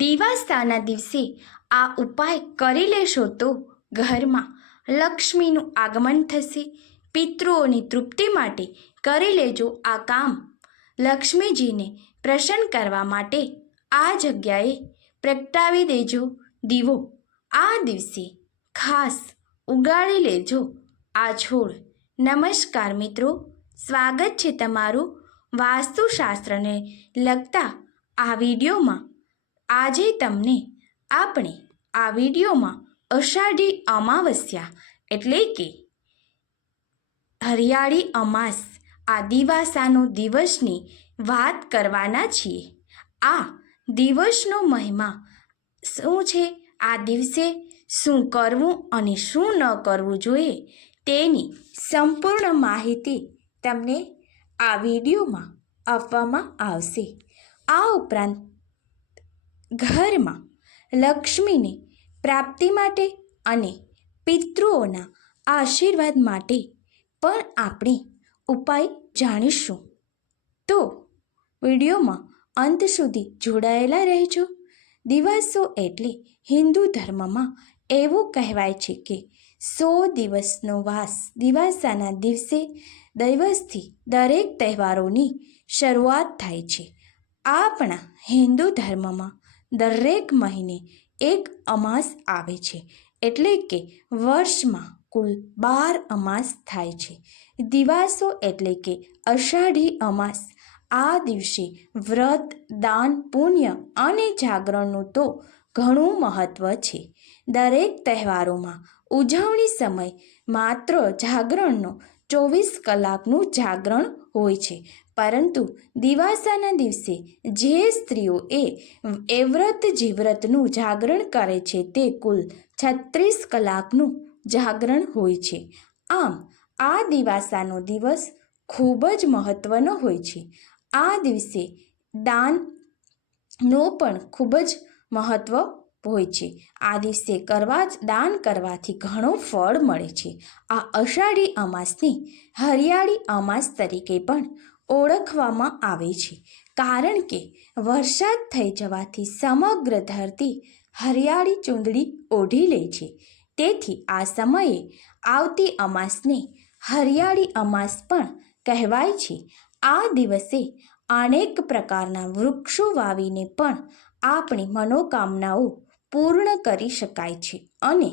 દિવાસાના દિવસે આ ઉપાય કરી લેશો તો ઘરમાં લક્ષ્મીનું આગમન થશે. પિતૃઓની તૃપ્તિ માટે કરી લેજો આ કામ. લક્ષ્મીજીને પ્રસન્ન કરવા માટે આ જગ્યાએ પ્રગટાવી દેજો. દીવો. આ દિવસે ખાસ ઉગાડી લેજો આ છોડ. નમસ્કાર મિત્રો. સ્વાગત છે તમારું વાસ્તુશાસ્ત્રને લગતા આ વિડીયોમાં. આજે તમને આપણે આ વિડીયોમાં અષાઢી અમાવસ્યા એટલે કે હરિયાળી અમાસ, આ દિવાસાનો દિવસની વાત કરવાના છીએ. આ દિવસનો મહિમા શું છે? આ દિવસે શું કરવું અને શું ન કરવું જોઈએ તેની સંપૂર્ણ માહિતી તમને આ વિડીયોમાં આપવામાં આવશે. આ ઉપરાંત ઘરમાં લક્ષ્મીની પ્રાપ્તિ માટે અને પિતૃઓના આશીર્વાદ માટે પણ આપણે ઉપાય જાણીશું. તો વિડીયોમાં અંત સુધી જોડાયેલા રહેજો. દિવસો એટલે હિન્દુ ધર્મમાં એવું કહેવાય છે કે સો દિવસનો વાસ દિવાસાના દિવસે દિવસથી દરેક તહેવારોની શરૂઆત થાય છે. આપણા હિન્દુ ધર્મમાં દરેક મહિને એક અમાસ આવે છે. એટલે કે વર્ષમાં કુલ બાર અમાસ થાય છે. દિવાસો એટલે કે અષાઢી અમાસ. આ દિવસે વ્રત, દાન, પુણ્ય અને જાગરણનું તો ઘણું મહત્ત્વ છે. દરેક તહેવારોમાં ઉજવણી સમય માત્ર જાગરણનો ચોવીસ કલાકનું જાગરણ હોય છે. પરંતુ દિવાસાના દિવસે જે સ્ત્રીઓ એ એવ્રત જીવ્રતનું જાગરણ કરે છે તે કુલ છત્રીસ કલાકનું જાગરણ હોય છે. આમ, આ દિવાસાનો દિવસ ખૂબ જ મહત્ત્વનો હોય છે. આ દિવસે દાનનો પણ ખૂબ જ મહત્ત્વ હોય છે. આ દિવસે કરવા દાન કરવાથી ઘણું ફળ મળે છે. આ અષાઢી અમાસની હરિયાળી અમાસ તરીકે પણ ઓળખવામાં આવે છે. કારણ કે વરસાદ થઈ જવાથી સમગ્ર ધરતી હરિયાળી ચૂંદડી ઓઢી લે છે. તેથી આ સમયે આવતી અમાસને હરિયાળી અમાસ પણ કહેવાય છે. આ દિવસે અનેક પ્રકારના વૃક્ષો વાવીને પણ આપણી મનોકામનાઓ પૂર્ણ કરી શકાય છે અને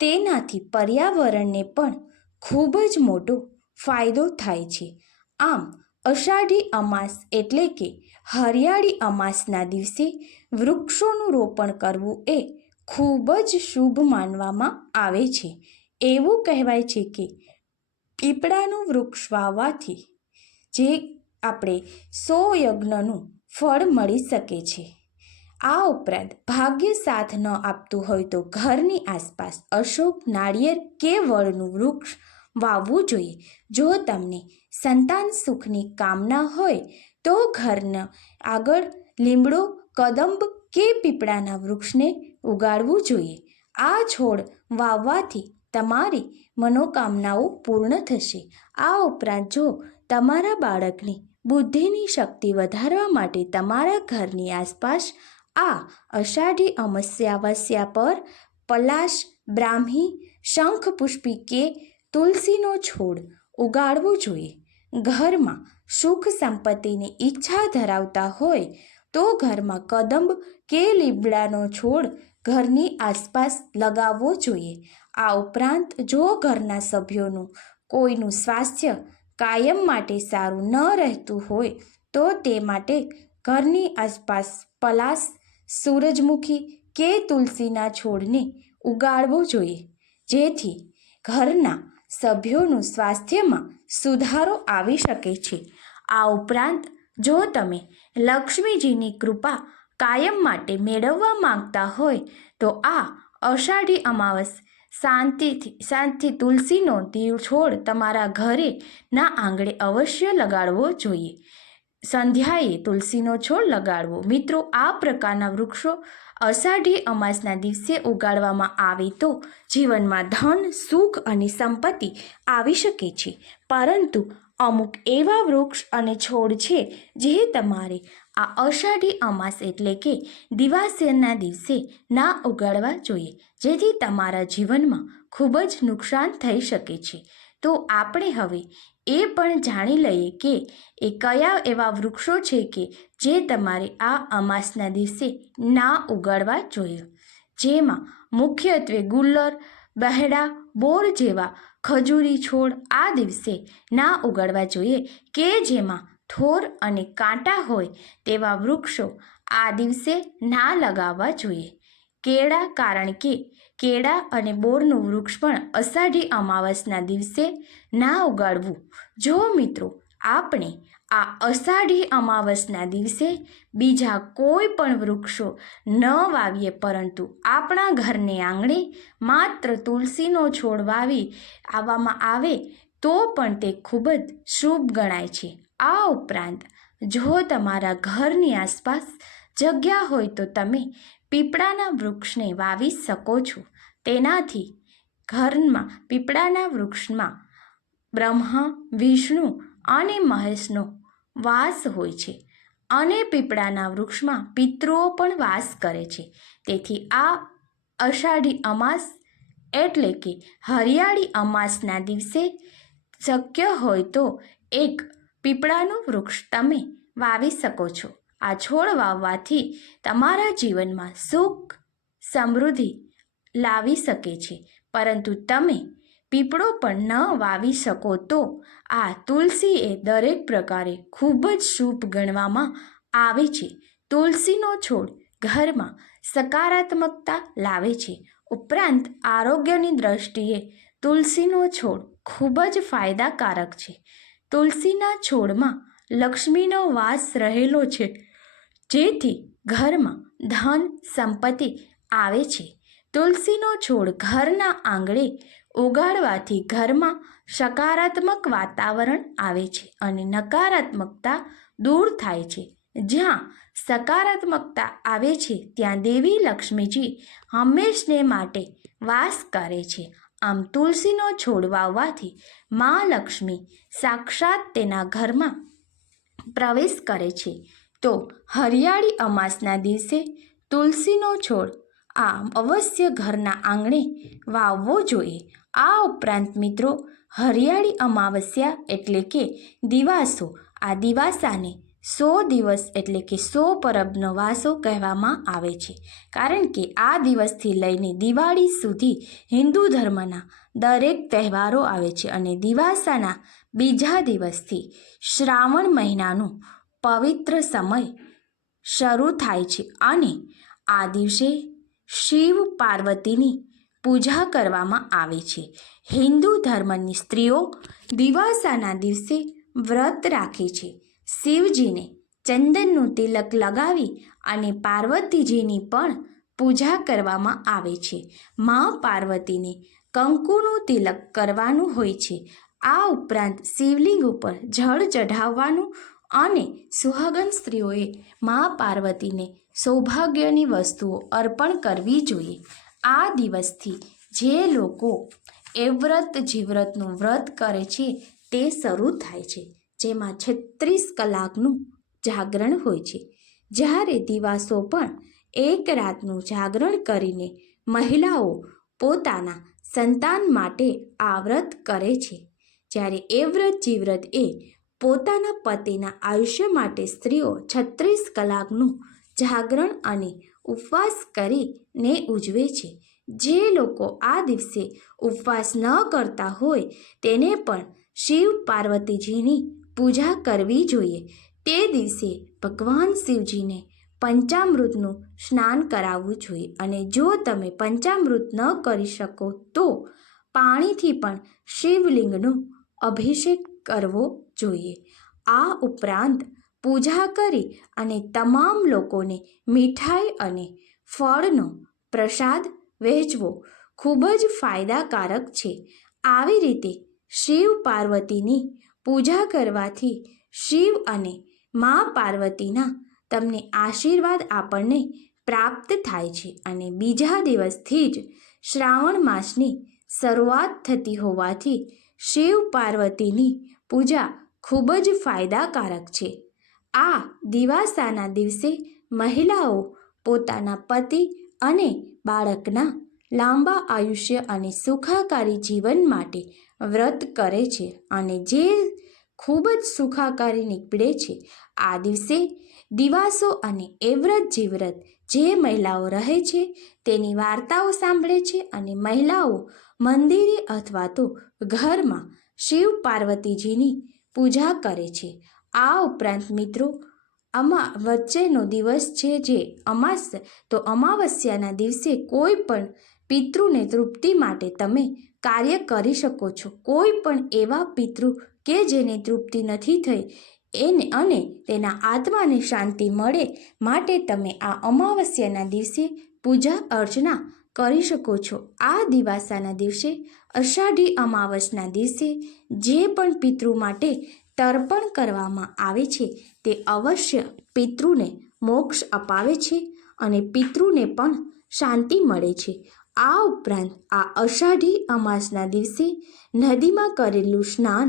તેનાથી પર્યાવરણને પણ ખૂબ જ મોટો ફાયદો થાય છે. આમ અષાઢી અમાસ એટલે કે હરિયાળી અમાસના દિવસે વૃક્ષોનું રોપણ કરવું એ ખૂબ જ શુભ માનવામાં આવે છે. એવું કહેવાય છે કે પીપળાનું વૃક્ષ વાવવાથી જે આપણે સો યજ્ઞનું ફળ મળી શકે છે. આ ઉપરાંત ભાગ્ય સાથ ન આપતું હોય તો ઘરની આસપાસ અશોક નાળિયેર કે વડનું વૃક્ષ વાવવું જોઈએ. જો તમને સંતાન સુખની કામના હોય, તો ઘરના આગળ લીમડો, કદંબ કે પીપળાના વૃક્ષને ઉગાડવું જોઈએ. આ છોડ વાવવાથી તમારી મનોકામનાઓ પૂર્ણ થશે. આ ઉપરાંત જો તમારા બાળકની બુદ્ધિની શક્તિ વધારવા માટે તમારા ઘરની આસપાસ આ અષાઢી અમસ્યાવસ્યા પર પલાશ, બ્રાહ્મી, શંખ પુષ્પી કે તુલસીનો છોડ ઉગાડવો જોઈએ. ઘરમાં સુખ સંપત્તિની ઈચ્છા ધરાવતા હોય તો ઘરમાં કદંબ કે લીમડાનો છોડ ઘરની આસપાસ લગાવવો જોઈએ. આ ઉપરાંત જો ઘરના સભ્યોનું કોઈનું સ્વાસ્થ્ય કાયમ માટે સારું ન રહેતું હોય તો તે માટે ઘરની આસપાસ પલાશ સૂરજમુખી કે તુલસીના છોડને ઉગાડવો જોઈએ. જેથી ઘરના સભ્યોનું સ્વાસ્થ્યમાં સુધારો આવી શકે છે. આ ઉપરાંત, જો તમે લક્ષ્મીજીની કૃપા કાયમ માટે મેળવવા માંગતા હોય, તો આ અષાઢી અમાવસ, શાંતિથી, શાંતિ તુલસીનો છોડ તમારા ઘરે ના આંગણે અવશ્ય લગાડવો જોઈએ. સંધ્યાએ તુલસીનો છોડ લગાડવો. મિત્રો, આ પ્રકારના વૃક્ષો અષાઢી અમાસના દિવસે ઉગાડવામાં આવે તો જીવનમાં ધન, સુખ અને સંપત્તિ આવી શકે છે. પરંતુ અમુક એવા વૃક્ષ અને છોડ છે જે તમારે આ અષાઢી અમાસ એટલે કે દિવાસેરના દિવસે ના ઉગાડવા જોઈએ, જેથી તમારા જીવનમાં ખૂબ જ નુકસાન થઈ શકે છે. તો આપણે હવે એ પણ જાણી લઈએ કે એ કયા એવા વૃક્ષો છે કે જે તમારે આ અમાસના દિવસે ના ઉગાડવા જોઈએ. જેમાં મુખ્યત્વે ગુલ્લર, બહેડા, બોર જેવા ખજૂરી છોડ આ દિવસે ના ઉગાડવા જોઈએ કે જેમાં થોર અને કાંટા હોય તેવા વૃક્ષો આ દિવસે ના લગાવવા જોઈએ. કેળા કારણ કે કેળા અને બોરનું વૃક્ષ પણ અષાઢી અમાવસના દિવસે ના ઉગાડવું. જો મિત્રો, આપણે આ અષાઢી અમાવસના દિવસે બીજા કોઈ પણ વૃક્ષો ન વાવીએ પરંતુ આપણા ઘરને આંગણે માત્ર તુલસીનો છોડ વાવી આવવામાં આવે તો પણ તે ખૂબ જ શુભ ગણાય છે. આ ઉપરાંત જો તમારા ઘરની આસપાસ જગ્યા હોય તો તમે પીપળાના વૃક્ષને વાવી શકો છો. તેનાથી ઘરમાં પીપળાના વૃક્ષમાં બ્રહ્મા, વિષ્ણુ અને મહેશનો વાસ હોય છે અને પીપળાના વૃક્ષમાં પિતૃઓ પણ વાસ કરે છે. તેથી આ અષાઢી અમાસ એટલે કે હરિયાળી અમાસના દિવસે શક્ય હોય તો એક પીપળાનું વૃક્ષ તમે વાવી શકો છો. આ છોડ વાવવાથી તમારા જીવનમાં સુખ, સમૃદ્ધિ લાવી શકે છે. પરંતુ તમે પીપળો પણ ન વાવી શકો તો આ તુલસી એ દરેક પ્રકારે ખૂબ જ શુભ ગણવામાં આવે છે. તુલસીનો છોડ ઘરમાં સકારાત્મકતા લાવે છે. ઉપરાંત આરોગ્યની દ્રષ્ટિએ તુલસીનો છોડ ખૂબ જ ફાયદાકારક છે. તુલસીના છોડમાં લક્ષ્મીનો વાસ રહેલો છે. જેથી ઘરમાં ધન સંપત્તિ આવે છે. તુલસીનો છોડ ઘરના આંગણે ઉગાડવાથી ઘરમાં સકારાત્મક વાતાવરણ આવે છે અને નકારાત્મકતા દૂર થાય છે. જ્યાં સકારાત્મકતા આવે છે, ત્યાં દેવી લક્ષ્મીજી હંમેશને માટે વાસ કરે છે. આમ તુલસીનો છોડ વાવવાથી મા લક્ષ્મી સાક્ષાત તેના ઘરમાં પ્રવેશ કરે છે. તો હરિયાળી અમાસના દિવસે તુલસીનો છોડ આ અવશ્ય ઘરના આંગણે વાવવો જોઈએ. આ ઉપરાંત મિત્રો, હરિયાળી અમાવસ્યા એટલે કે દિવાસો. આ દિવાસાને સો દિવસ એટલે કે સો પરબનો વાસો કહેવામાં આવે છે. કારણ કે આ દિવસથી લઈને દિવાળી સુધી હિન્દુ ધર્મના દરેક તહેવારો આવે છે અને દિવાસાના બીજા દિવસથી શ્રાવણ મહિનાનો પવિત્ર સમય શરૂ થાય છે અને આ દિવસે શિવ પાર્વતીની પૂજા કરવામાં આવે છે. હિન્દુ ધર્મની સ્ત્રીઓ દિવાસાના દિવસે વ્રત રાખે છે. શિવજીને ચંદનનું તિલક લગાવી અને પાર્વતીજીની પણ પૂજા કરવામાં આવે છે. મા પાર્વતીને કંકુનું તિલક કરવાનું હોય છે. આ ઉપરાંત શિવલિંગ ઉપર જળ ચઢાવવાનું અને સુહાગન સ્ત્રીઓએ મા પાર્વતીને સૌભાગ્યની વસ્તુઓ અર્પણ કરવી જોઈએ. આ દિવસથી જે લોકો એ વ્રત જીવ્રતનું વ્રત કરે છે તે શરૂ થાય છે. જેમાં છત્રીસ કલાકનું જાગરણ હોય છે. જ્યારે દિવાસો પણ એક રાતનું જાગરણ કરીને મહિલાઓ પોતાના સંતાન માટે આ વ્રત કરે છે. જ્યારે એ વ્રત જીવ્રત એ પોતાના પતિના આયુષ્ય માટે સ્ત્રીઓ છત્રીસ કલાકનું જાગરણ અને ઉપવાસ કરીને ઉજવે છે. જે લોકો આ દિવસે ઉપવાસ ન કરતા હોય તેને પણ શિવ પાર્વતીજીની પૂજા કરવી જોઈએ. તે દિવસે ભગવાન શિવજીને પંચામૃતનું સ્નાન કરાવવું જોઈએ અને જો તમે પંચામૃત ન કરી શકો તો પાણીથી પણ શિવલિંગનો અભિષેક કરવો જોઈએ. આ ઉપરાંત પૂજા કરી અને તમામ લોકોને મીઠાઈ અને ફળનો પ્રસાદ વહેંચવો ખૂબ જ ફાયદાકારક છે. આવી રીતે શિવ પાર્વતીની પૂજા કરવાથી શિવ અને મા પાર્વતીના તમને આશીર્વાદ આપણને પ્રાપ્ત થાય છે અને બીજા દિવસથી જ શ્રાવણ માસની શરૂઆત થતી હોવાથી શિવ પાર્વતીની પૂજા ખૂબ જ ફાયદાકારક છે. આ દિવાસાના દિવસે મહિલાઓ પોતાના પતિ અને બાળકના લાંબા આયુષ્ય અને સુખાકારી જીવન માટે વ્રત કરે છે અને જે ખૂબ જ સુખાકારી નીકળે છે. આ દિવસે દિવાસો અને એવ્રત જીવ્રત જે મહિલાઓ રહે છે તેની વાર્તાઓ સાંભળે છે અને મહિલાઓ મંદિરે અથવા તો ઘરમાં શિવ પાર્વતીજીની પૂજા કરે છે. આ ઉપરાંત મિત્રો, અમા, વચ્ચેનો દિવસ છે જે અમાસ, તો અમાવસ્યાના દિવસે કોઈ પણ પિતૃને તૃપ્તિ માટે તમે કાર્ય કરી શકો છો. કોઈ પણ એવા પિતૃ કે જેને તૃપ્તિ નથી થઈ, એને અને તેના આત્માને શાંતિ મળે માટે તમે આ અમાવસ્યાના દિવસે પૂજા અર્ચના કરી શકો છો. આ દિવાસાના દિવસે, અષાઢી અમાવસના દિવસે, જે પણ પિતૃ માટે તર્પણ કરવામાં આવે છે, તે અવશ્ય પિતૃને મોક્ષ અપાવે છે અને પિતૃને પણ શાંતિ મળે છે. આ ઉપરાંત, આ અષાઢી અમાસના દિવસે નદીમાં કરેલું સ્નાન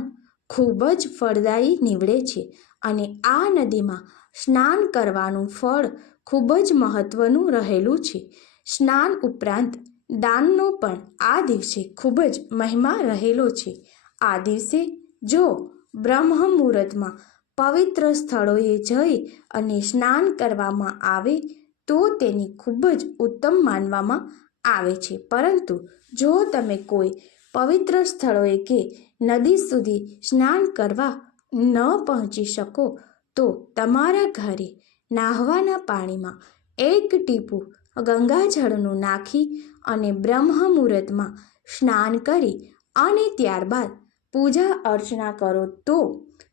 ખૂબ જ ફળદાયી નીવડે છે અને આ નદીમાં સ્નાન કરવાનું ફળ ખૂબ જ મહત્ત્વનું રહેલું છે. સ્નાન ઉપરાંત દાનનો પણ આ દિવસે ખૂબ જ મહિમા રહેલો છે. આ દિવસે જો બ્રહ્મ મુહૂર્તમાં પવિત્ર સ્થળોએ જઈ અને સ્નાન કરવામાં આવે, તો તેની ખૂબ જ ઉત્તમ માનવામાં આવે છે. પરંતુ જો તમે કોઈ પવિત્ર સ્થળોએ કે નદી સુધી સ્નાન કરવા ન પહોંચી શકો, તો તમારા ઘરે નાહવાના પાણીમાં એક ટીપું ગંગાજળનું નાખી અને બ્રહ્મ મુહૂર્તમાં સ્નાન કરી અને ત્યારબાદ પૂજા અર્ચના કરો તો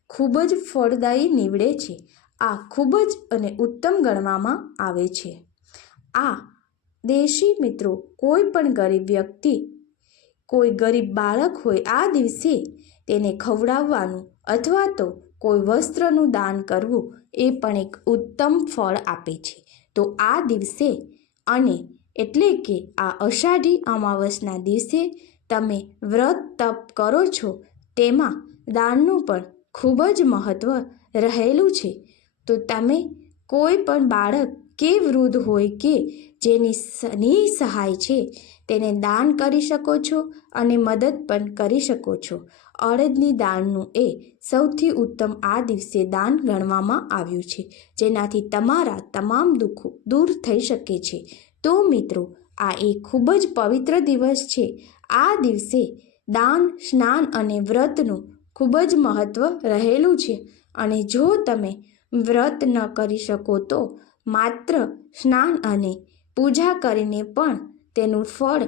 ખૂબ જ ફળદાયી નીવડે છે. આ ખૂબ જ અને ઉત્તમ ગણવામાં આવે છે. આ દેશી મિત્રો કોઈ પણ ગરીબ વ્યક્તિ, કોઈ ગરીબ બાળક હોય આ દિવસે તેને ખવડાવવાનું અથવા તો કોઈ વસ્ત્રનું દાન કરવું એ પણ એક ઉત્તમ ફળ આપે છે. તો આ દિવસે અને એટલે કે આ અષાઢી અમાવસના દિવસે તમે વ્રત તપ કરો છો, તેમાં દાનનું પણ ખૂબ જ મહત્ત્વ રહેલું છે. તો તમે કોઈ પણ બાળક કે વૃદ્ધ હોય કે જેની નિસહાય છે, તેને દાન કરી શકો છો અને મદદ પણ કરી શકો છો. અડદની દાળનું એ સૌથી ઉત્તમ આ દિવસે દાન ગણવામાં આવ્યું છે, જેનાથી તમારા તમામ દુઃખો દૂર થઈ શકે છે. તો મિત્રો, આ એક ખૂબ જ પવિત્ર દિવસ છે. આ દિવસે દાન, સ્નાન અને વ્રતનું ખૂબ જ મહત્ત્વ રહેલું છે. અને જો તમે વ્રત ન કરી શકો તો માત્ર સ્નાન અને પૂજા કરીને પણ તેનું ફળ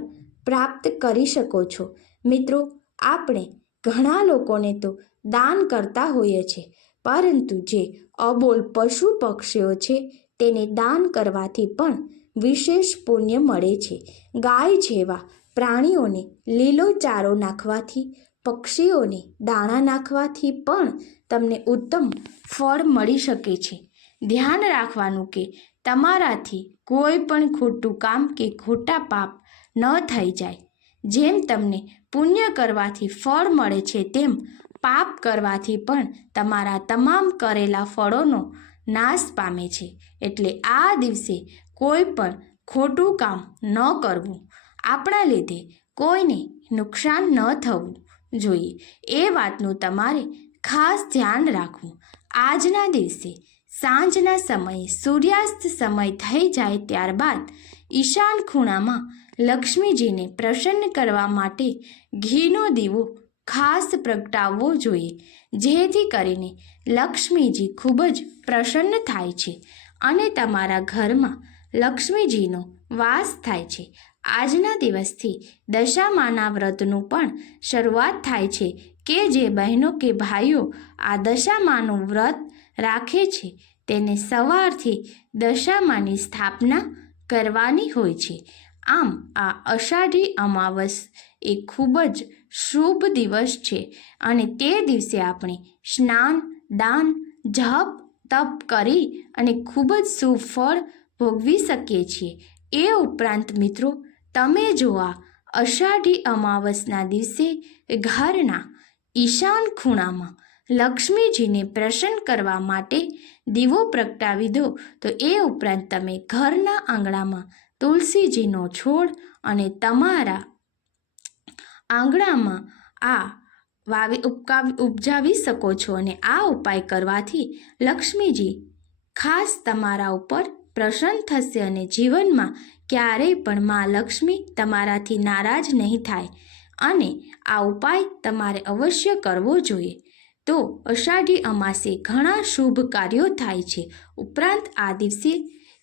પ્રાપ્ત કરી શકો છો. મિત્રો, આપણે ઘણા લોકોને તો દાન કરતા હોઈએ છે, પરંતુ જે અબોલ પશુ પક્ષીઓ છે, તેને દાન કરવાથી પણ વિશેષ પુણ્ય મળે છે. ગાય જેવા પ્રાણીઓને લીલો ચારો નાખવાથી, પક્ષીઓને દાણા નાખવાથી પણ તમને ઉત્તમ ફળ મળી શકે છે. ધ્યાન રાખવાનું કે તમારાથી કોઈ પણ ખોટું કામ કે ખોટા પાપ ન થઈ જાય. જેમ તમને પુણ્ય કરવાથી ફળ મળે છે, તેમ પાપ કરવાથી પણ તમારા તમામ કરેલા ફળોનો નાશ પામે છે. એટલે આ દિવસે કોઈ પણ ખોટું કામ ન કરવું. આપણા લીધે કોઈને નુકસાન ન થવું જોઈએ. એ વાતનું તમારે ખાસ ધ્યાન રાખવું. આજના દિવસે સાંજના સમયે સૂર્યાસ્ત સમય થઈ જાય ત્યારબાદ ઈશાન ખૂણામાં લક્ષ્મીજીને પ્રસન્ન કરવા માટે ઘીનો દીવો ખાસ પ્રગટાવવો જોઈએ. જેથી કરીને લક્ષ્મીજી ખૂબ જ પ્રસન્ન થાય છે અને તમારા ઘરમાં લક્ષ્મીજીનો વાસ થાય છે. આજના દિવસથી દશામાના વ્રતનું પણ શરૂઆત થાય છે કે જે બહેનો કે ભાઈઓ આ દશામાનું વ્રત રાખે છે. તેને સવારથી દશામાની સ્થાપના કરવાની હોય છે. આમ, આ અષાઢી અમાવસ એ ખૂબ જ શુભ દિવસ છે અને તે દિવસે આપણે સ્નાન, દાન, જપ, તપ કરી અને ખૂબ જ શુભ ફળ ભોગવી શકીએ છીએ. એ ઉપરાંત મિત્રો, તમે જો આ અષાઢી અમાવસના દિવસે ઘરના ઈશાન ખૂણામાં લક્ષ્મીજીને પ્રસન્ન કરવા માટે દીવો પ્રગટાવી દો. તો એ ઉપરાંત તમે ઘરના આંગણામાં તુલસીજીનો છોડ અને તમારા આંગણામાં આ વાવી ઉપકાવી ઉપજાવી શકો છો અને આ ઉપાય કરવાથી લક્ષ્મીજી ખાસ તમારા ઉપર પ્રસન્ન થશે અને જીવનમાં ક્યારેય પણ માં લક્ષ્મી તમારાથી નારાજ નહીં થાય. અને આ ઉપાય તમારે અવશ્ય કરવો જોઈએ. તો અષાઢી અમાસે ઘણા શુભ કાર્યો થાય છે. ઉપરાંત આ દિવસે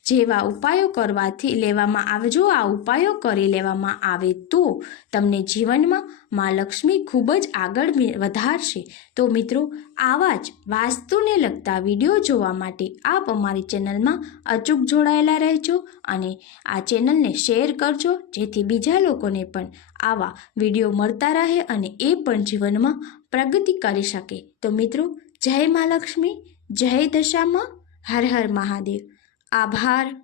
જેવા ઉપાયો કરવાથી લેવામાં આવે, જો આ ઉપાયો કરી લેવામાં આવે તો તમને જીવનમાં મા લક્ષ્મી ખૂબ જ આગળ વધારશે. તો મિત્રો, આવા જ વાસ્તુને લગતા વીડિયો જોવા માટે આપ અમારી ચેનલમાં અચૂક જોડાયેલા રહેજો અને આ ચેનલને શેર કરજો, જેથી બીજા લોકોને પણ આવા વીડિયો મળતા રહે અને એ પણ જીવનમાં પ્રગતિ કરી શકે. તો મિત્રો જય મા લક્ષ્મી જય દશામાં હર હર મહાદેવ. આભાર.